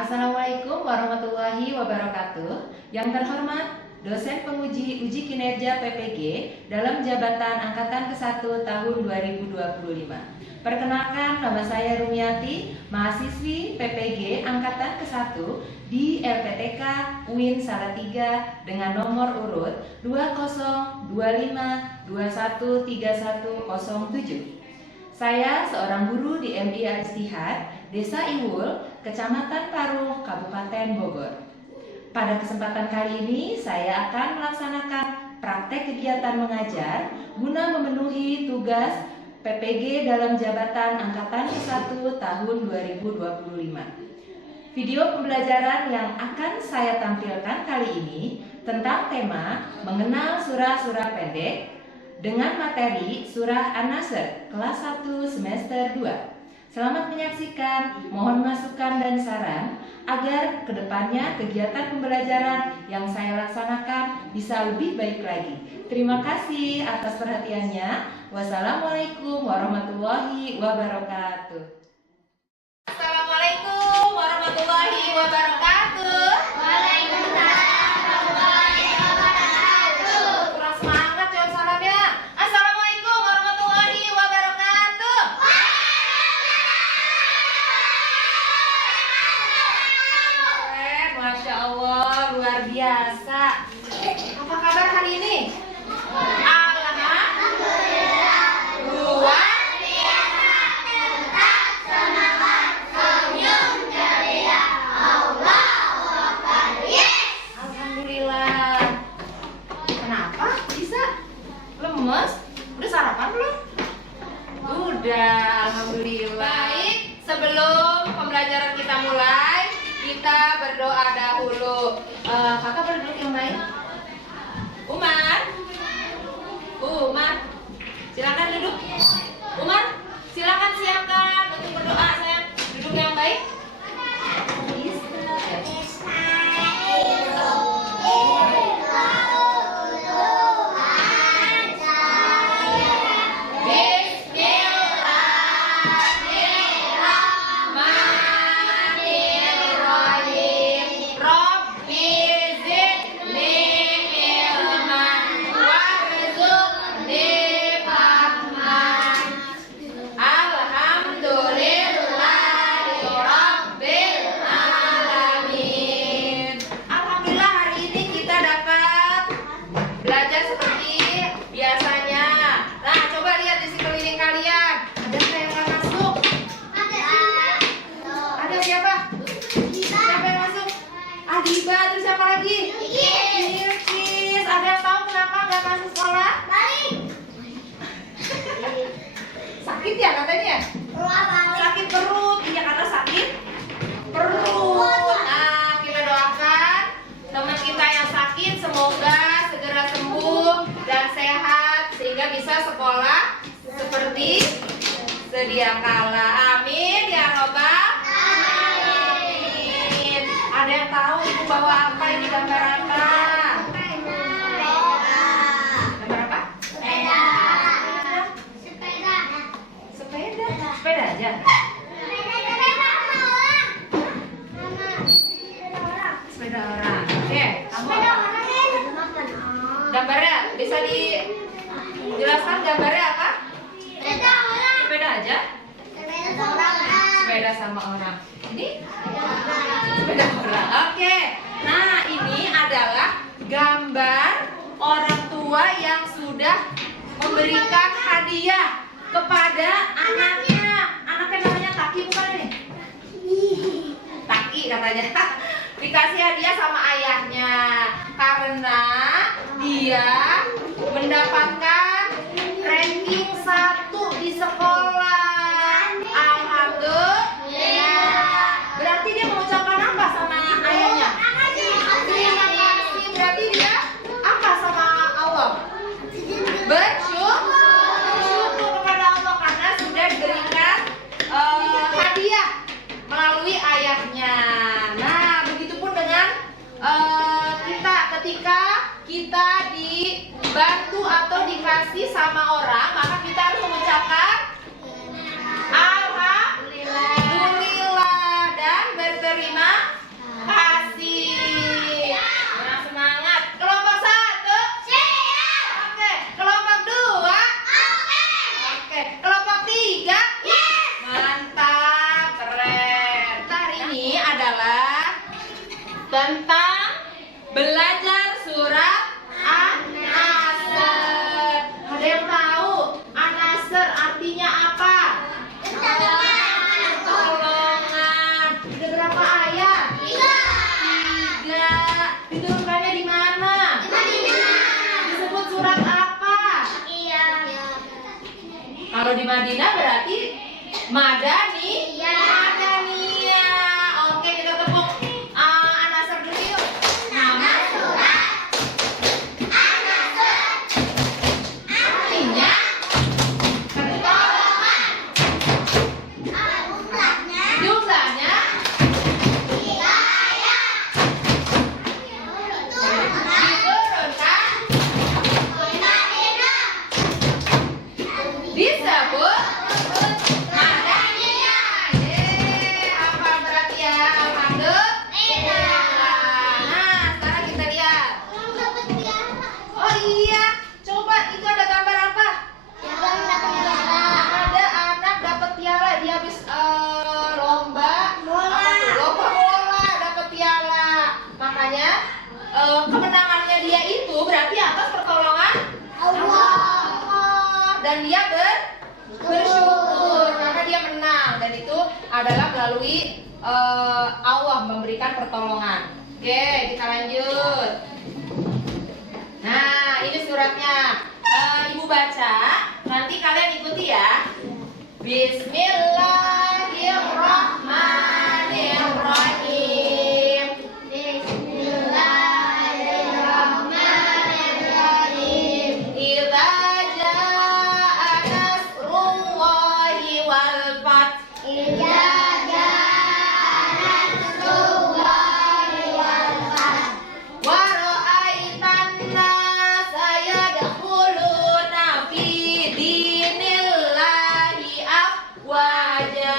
Assalamualaikum warahmatullahi wabarakatuh. Yang terhormat dosen penguji uji kinerja PPG dalam jabatan angkatan ke-1 tahun 2025. Perkenalkan, nama saya Rumiati, mahasiswi PPG angkatan ke-1 di LPTK UIN Salatiga dengan nomor urut 2025213107. Saya seorang guru di MI Al-Istihad, Desa Iwul, Kecamatan Parung, Kabupaten Bogor. Pada kesempatan kali ini, saya akan melaksanakan praktek kegiatan mengajar guna memenuhi tugas PPG dalam jabatan angkatan ke-1 tahun 2025. Video pembelajaran yang akan saya tampilkan kali ini tentang tema mengenal surah-surah pendek dengan materi Surah An-Nasr kelas 1 semester 2. Selamat menyaksikan, mohon masukan dan saran agar kedepannya kegiatan pembelajaran yang saya laksanakan bisa lebih baik lagi. Terima kasih atas perhatiannya. Wassalamualaikum warahmatullahi wabarakatuh. Assalamualaikum warahmatullahi wabarakatuh. Masya Allah, luar biasa. Apa kabar hari ini? Alhamdulillah. Luar biasa. Tetap semangat, senyum ceria. Allahu Akbar. Yes. Alhamdulillah. Kenapa bisa? Lemes? Udah sarapan belum? Udah, alhamdulillah. Baik, sebelum pembelajaran kita mulai, kita berdoa dahulu. Kakak boleh duduk yang baik? Umar, silakan duduk. Umar, silakan siapkan untuk berdoa. Sayang, duduk yang baik. Terus siapa lagi? Irkis. Ada yang tahu kenapa nggak masuk sekolah? Sakit ya katanya? Sakit perut. Iya, karena sakit perut. Nah, kita doakan teman kita yang sakit semoga segera sembuh dan sehat sehingga bisa sekolah seperti sedia kala. Amin ya robbal. Ada yang tahu ibu bawa apa, ini gambar apa? Gambar apa? Sepeda aja. Sepeda orang. Oke, kamu gambarnya bisa dijelaskan gambarnya apa? Sepeda aja. Sepeda sama orang. Ini sepeda orang. Oke. Nah, ini adalah gambar orang tua yang sudah memberikan hadiah kepada anaknya. Anaknya namanya Taki bukan ini? Taki katanya. Dikasih hadiah sama ayahnya karena dia mendapatkan ranking 1 di sekolah. Berarti dia mengucapkan apa sama ayahnya? Terima kasih. Berarti dia apa sama Allah? Bersyukur kepada Allah karena sudah diberikan hadiah melalui ayahnya. Nah, begitupun dengan kita ketika kita dibantu atau dikasih sama orang, maka kita harus mengucapkan Alhamdulillah dan berterima tentang belajar surat An-Nasr. Ada yang tahu An-Nasr artinya apa? Pertolongan. Ada berapa ayat? 3. Diturunkannya di mana? Disebut surat apa? Kalau di Madinah berarti Madaniyah. Oke, kita tepuk An-Nasr dulu yuk. Nama surat An-Nasr artinya pertolongan. Jumlahnya 3 ayat. Diturunkan di Madinah. Disebut Madaniyah. Apa berarti ya? Alhamdulillah. Nah, sekarang kita lihat. Oh iya, coba itu ada gambar apa? Ada anak dapat piala, dia habis lomba bola dapat piala. Makanya kemenangannya dia itu berarti atas pertolongan Allah. Dan dia bersyukur karena dia menang, dan itu adalah melalui Allah memberikan pertolongan. Oke, kita lanjut. Nah, ini suratnya. Ibu baca, nanti kalian ikuti ya. Bismillahirrahmanirrahim. Idza jaa nasrullahi wal fath. Wa ra'aitan nasa yadkhuluna fi dinillahi afwaja.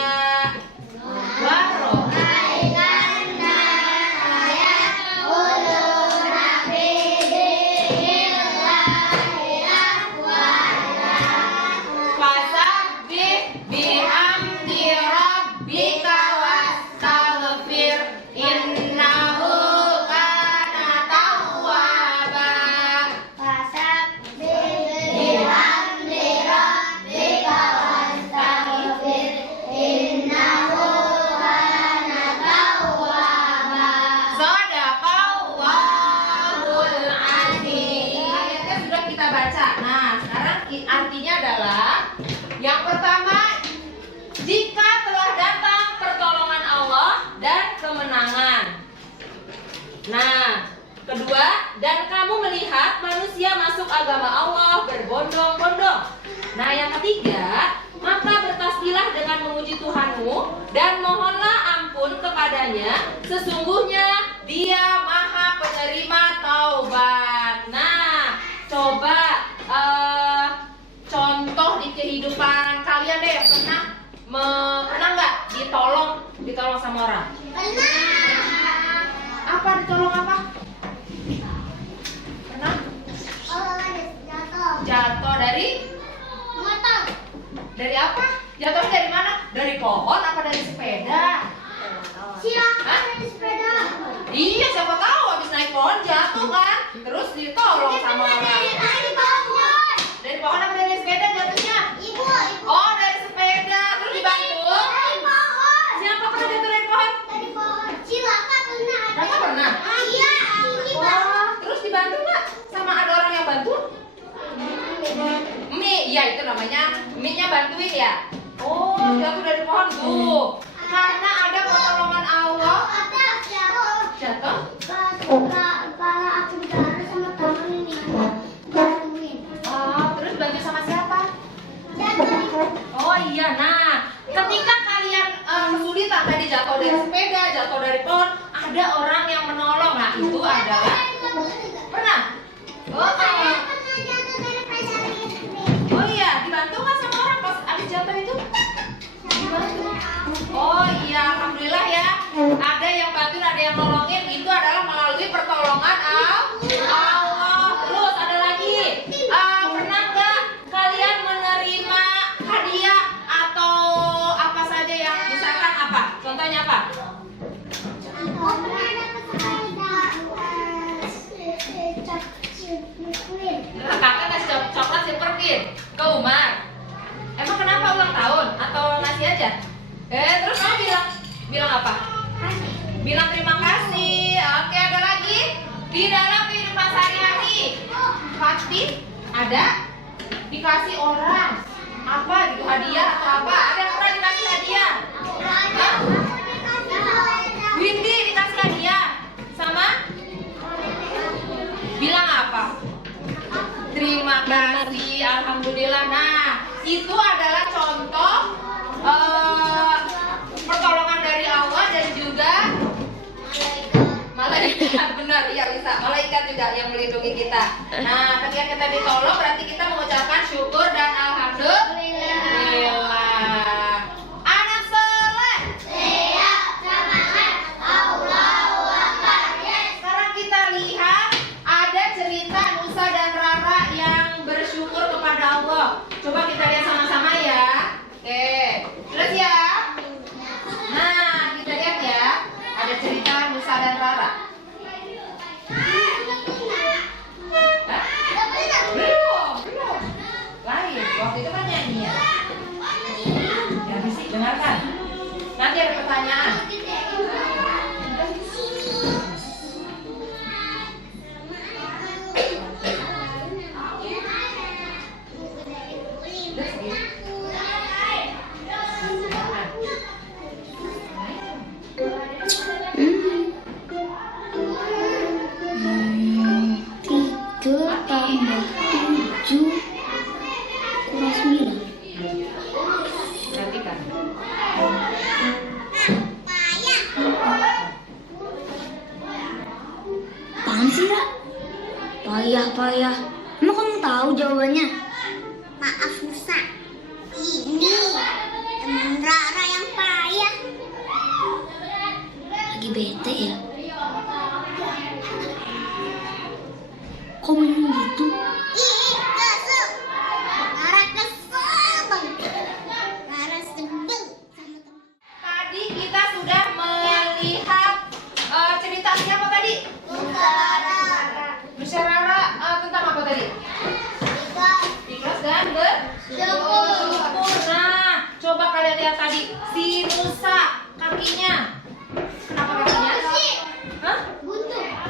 Wa ra'aitan nasa yadkhuluna fi dinillahi afwaja. Fasabbih bihamdi rabbika wastaghfir innahu kana tawwaba. Shadaqallahul azim. Ayatnya sudah kita baca. Nah, sekarang artinya adalah yang pertama, jika telah datang pertolongan Allah dan kemenangan. Nah, kedua, dan kamu melihat manusia masuk agama Allah berbondong-bondong. Nah, yang ketiga, maka bertasbihlah dengan memuji Tuhanmu dan mohonlah ampun kepadanya, sesungguhnya Dia Maha Penerima Taubat. Nah, coba contoh di kehidupan kalian deh, pernah nggak ditolong sama orang? Apa ditolong apa? Pernah? Jatuh dari apa? Jatuh dari mana? Dari pohon apa dari sepeda? Iya, siapa tahu habis naik pohon jatuh kan? Terus ditolong sama orang. Dari pohon apa dari sepeda jatuhnya? Oh, dari sepeda. Terus dibantu? Siapa pernah jatuh dari pohon? Kakak pernah? Oh, terus dibantu nggak? Sama ada orang yang bantu? Iya, itu namanya Mie-nya bantuin ya? Oh, jatuh dari pohon tuh. Karena ada pertolongan Allah. Jatuh? Oh, terus bantu sama siapa? Oh iya, nah ketika kalian kesulitan tadi jatuh dari sepeda, jatuh dari pohon, ada orang yang menolong. Nah, itu adalah pernah? Oh iya, dibantu nggak sama orang pas habis jatuh itu? Dibantu. Oh iya, alhamdulillah ya. Ada yang bantuin, ada yang nolongin. Itu adalah melalui pertolongan Allah. Terus ada lagi. Pernah nggak kalian menerima hadiah atau apa saja yang misalkan apa? Contohnya apa? Bilang apa? Bilang terima kasih. Oke, ada lagi? Di dalam kehidupan sehari-hari, Fatih ada dikasih orang apa gitu, hadiah atau apa? Ada yang pernah dikasih hadiah? Hah? Windy dikasih hadiah sama? Bilang apa? Terima kasih, alhamdulillah. Nah, itu adalah contoh pertolongan dari Allah dan juga malaikat. Benar, iya bisa. Malaikat juga yang melindungi kita. Nah, ketika kita ditolong berarti kita mengucapkan syukur dan alhamdulillah. Anak soleh. Sekarang kita lihat ada cerita Nusa dan Rara yang bersyukur kepada Allah. Coba kita lihat sama-sama ya. Oke, terus ya. Nah, kita lihat ya. Ada cerita Nusa dan Rara. Belum. Lain. Waktu itu kan nyanyi ya. Ya, bisik dengarkan. Nanti ada pertanyaan. Perhatikan. Apaan sih, Ra? Payah. Emang kamu tahu jawabannya? Maaf, Nusa. Ini teman Rara yang payah. Lagi bete ya? Kok ngomong gitu? Ih, kesel. Rara kesel banget. Rara sebel sama teman. Tadi kita sudah melihat cerita siapa tadi? Nusa Rara tentang apa tadi? Ikhlas dan bersyukur. Nah, coba kalian lihat tadi si Nusa kakinya. Kenapa kakinya? Hah?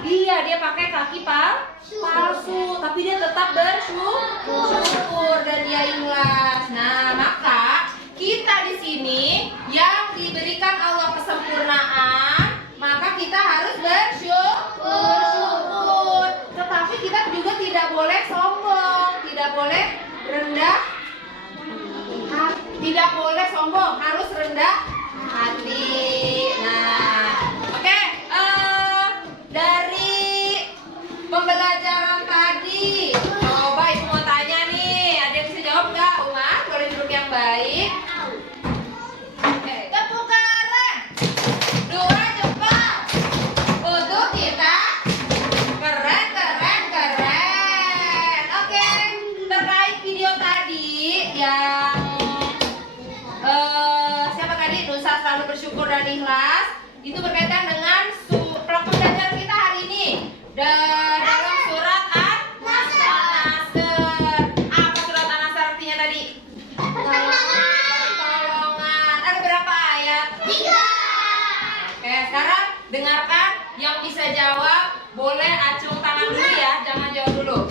Iya, dia pakai kaki palsu, tapi dia tetap bersyukur dan dia ikhlas. Nah, maka kita di sini yang diberikan Allah kesempurnaan, maka kita harus bersyukur. Tetapi kita juga tidak boleh sombong, tidak boleh rendah, harus rendah hati. Nah, oke, dari pembelajaran tadi, coba ibu mau tanya nih, ada yang bisa jawab nggak? Umar, boleh duduk yang baik. Oke, tepuk tangan. Dua jempol untuk kita. Keren. Oke, terkait video tadi yang siapa tadi? Nusa selalu bersyukur dan ikhlas. Itu berkaitan dengan pembelajaran kita hari ini. Dalam surat An-Nasr. Apa surat An-Nasr artinya tadi? Pertolongan. Ada berapa ayat? 3. Oke, sekarang dengarkan. Yang bisa jawab boleh acung tangan dulu ya, jangan jawab dulu.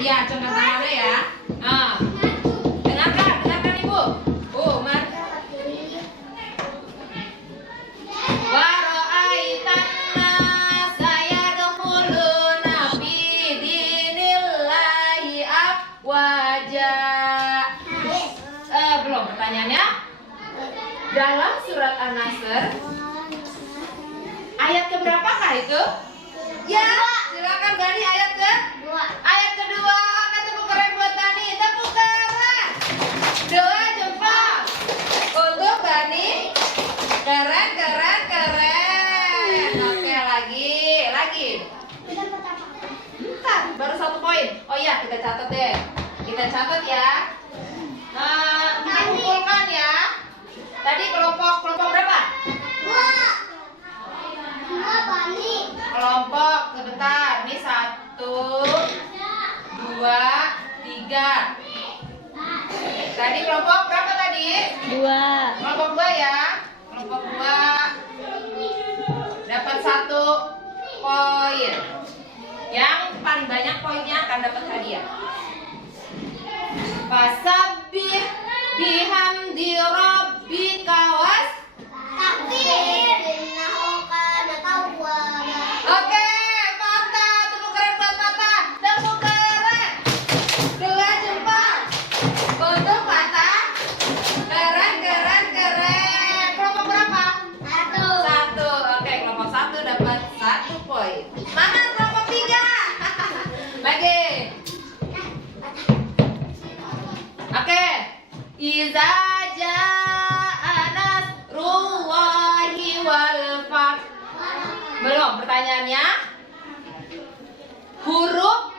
Iya, acung tangan dulu ya. Nah, dengarkan ibu. Umar. Wara'aitan nasa yadkhuluna fi dinillahi afwaja. Belum pertanyaannya. Dalam surat An-Nasr ayat keberapakah itu? Ya, silakan Bani, ayat kedua. Tepuk keren buat Bani. Tepuk keren. 2 jempol untuk Bani. Keren. Oke, lagi. Bentar, baru 1 poin. Oh iya, kita catat deh. Kita catat ya. Kita kumpulkan ya. Tadi kelompok berapa? 2 Bani. Kelompok sebentar. Ini 1, 2, 3. Tadi kelompok berapa tadi? 2. Kelompok 2 ya. Kelompok 2. Iza jaa nasrullahi wal fath. Belum pertanyaannya. Huruf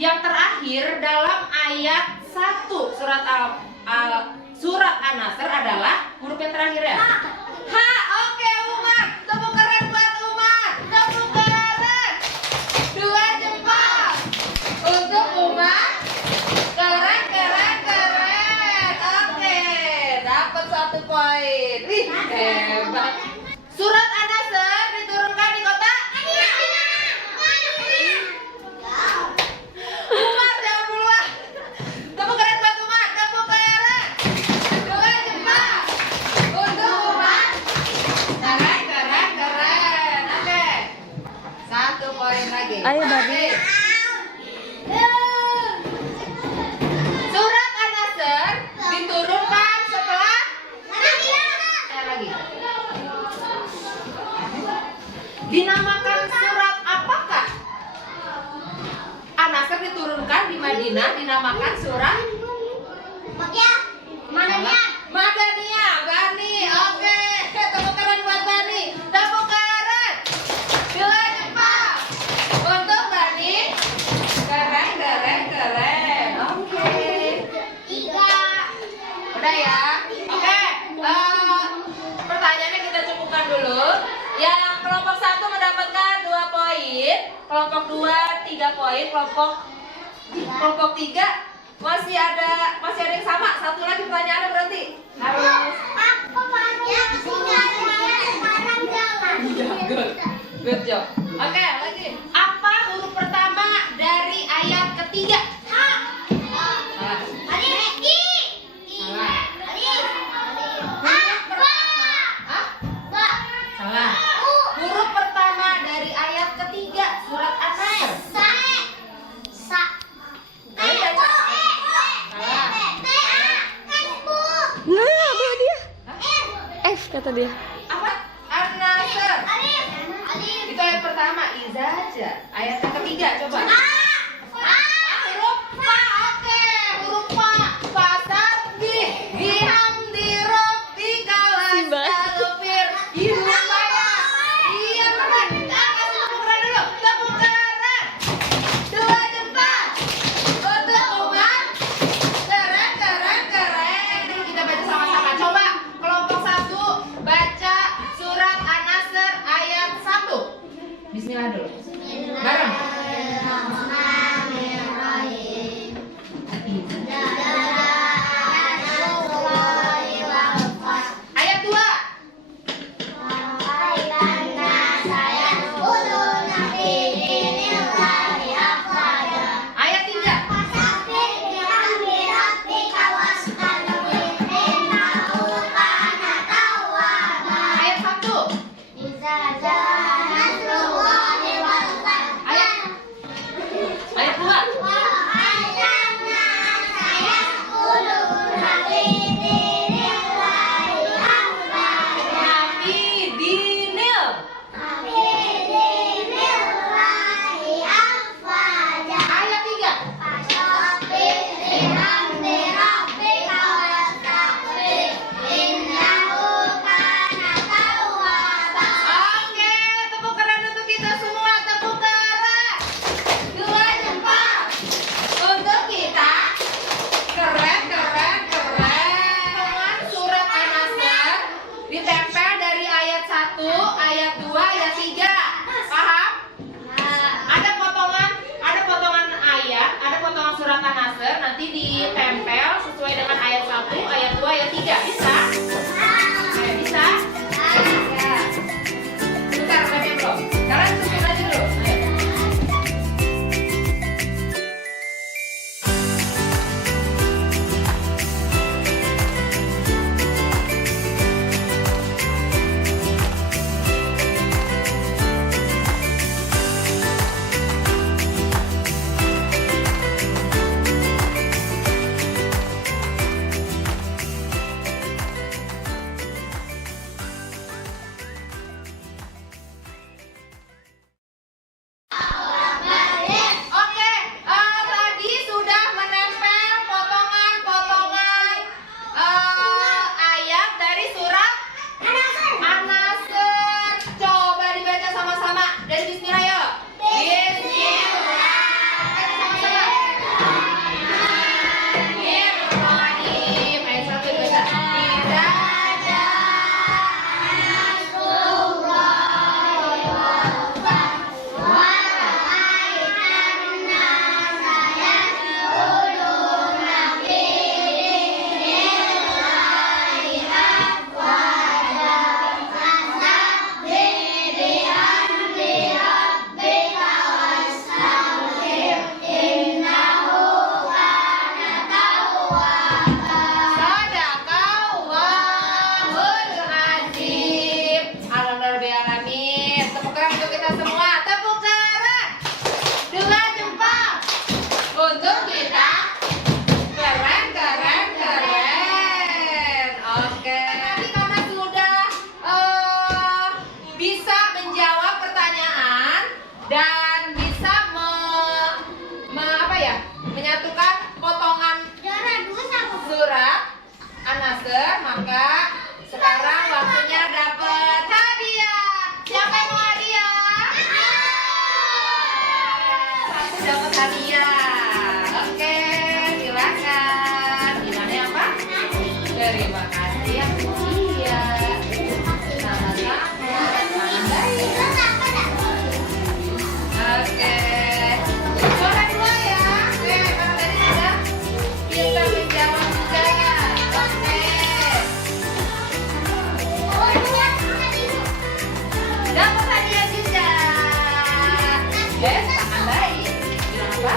yang terakhir dalam ayat 1 surat An-Nasr adalah huruf yang terakhir ya? Ha, oke Umar. Tepuk keren buat Umar. Tepuk keren. 2 jempol untuk Umar. Keren, keren, keren. Oke, dapat 1 poin. Wih, hebat. Surat An-Nasr diturunkan di kota Umar, jangan duluan. Tepuk keren buat Umar. Tepuk keren. 2 jempol untuk Umar. Keren, keren, keren. Oke, 1 poin lagi. Ayo, Barbie. Surat An-Nasr diturunkan setelah lagi. Dinamakan surat apakah? An-Nasr diturunkan di Madinah, dinamakan surat Madaniyah. Bani, oke. Tepuk keren buat Bani. Tepuk keren. 2 jempol untuk Bani. Keren, keren, keren. Oke. Udah ya. Oke. Pertanyaannya kita cukupkan dulu. Yang kelompok 1 mendapatkan 2 poin, kelompok 2 3 poin, kelompok 3 masih ada yang sama. 1 lagi pertanyaannya berarti harus. Good job. Oke, lagi. Apa huruf pertama dari ayat ketiga? Salah. Salah. Huruf pertama dari ayat ketiga surat An-Nasr. Nah, apa dia? F kata dia. Apa? An-Nasr. Itu ayat pertama. Iza aja. Ayat yang ketiga coba. Huruf fa. Oke, huruf fa. Fasabbih bihamdi rabbika wastaghfir. Iya keren. Kasih tepuk keren dulu. Tepuk keren. 2 jempol untuk Umar. Keren, keren, keren. Ini kita baca sama-sama. Coba kelompok 1 baca surat An-Nasr ayat 1. Bismillah dulu. Bareng. Ayat 2. Ayat 3. Ayat 1. Ayat 2. Nabi dinil. Ayat 3. Oke, tepuk keren untuk kita semua. Tepuk keren. 2 jempol untuk kita. Keren, keren, keren. Surat An-Nasr ditempel dari ayat 1, ayat 2, ayat 3. Paham? Ada potongan ayat, ada potongan surat An-Nasr nanti ditempel sesuai dengan ayat 1, ayat 2, ayat 3. Bisa? Bisa? Ya. Bentar, baca belum? Kalian susun aja dulu. Ayo. Sadia. Oke, silakan. Bilangnya apa? Terima kasih ya. Iya. Sama-sama. Tangan baik. Oke. Boleh dua ya. Oke, karena tadi sudah kita menjawab juga. Oke. Dapat hadiah juga. Tangan baik. Bilang apa?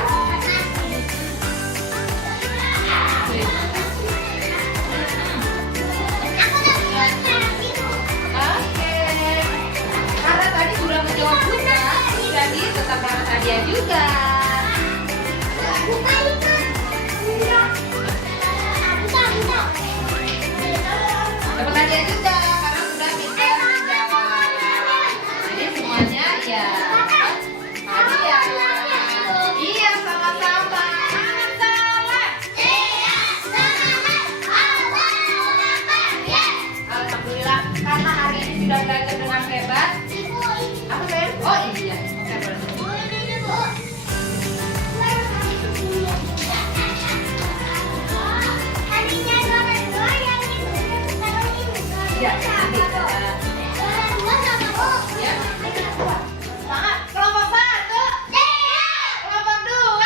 Oke. Karena tadi sudah menjawab juga, jadi tetap dapat hadiah juga. Dapat hadiah juga karena sudah pintar menjawab. Jadi semuanya ya hadiah. Iya, sama-sama. Salam. Alhamdulillah, karena hari ini sudah belajar dengan hebat. Apa sayang? Oh iya. Oke, boleh. Ya, nanti kita ya. Semangat. Kelompok 1. Kelompok 2.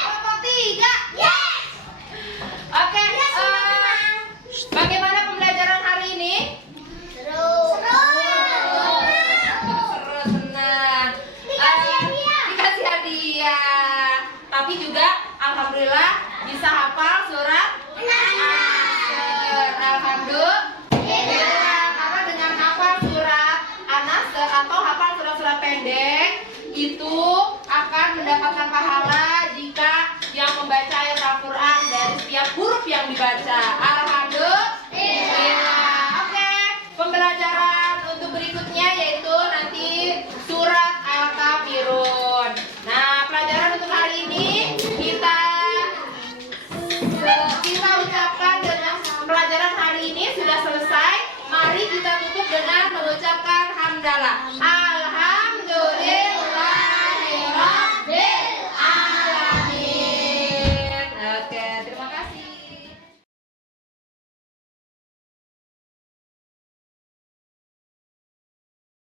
Kelompok 3. Oke. Bagaimana pembelajaran hari ini? Seru, senang. Dikasih hadiah. Tapi juga alhamdulillah bisa hafal surat An-Nasr. Alhamdulillah. Karena dengan hafal surat An-Nasr atau hafal surat-surat pendek itu akan mendapatkan pahala jika yang membaca ayat Al-Quran dari setiap huruf yang dibaca. Alhamdulillah. Oke, pembelajaran untuk berikutnya yaitu nanti surat Al-Kafirun. Nah, pelajaran untuk hari ini kita ucapkan dengan pelajaran hari ini sudah selesai. Mari kita tutup dengan mengucapkan hamdalah.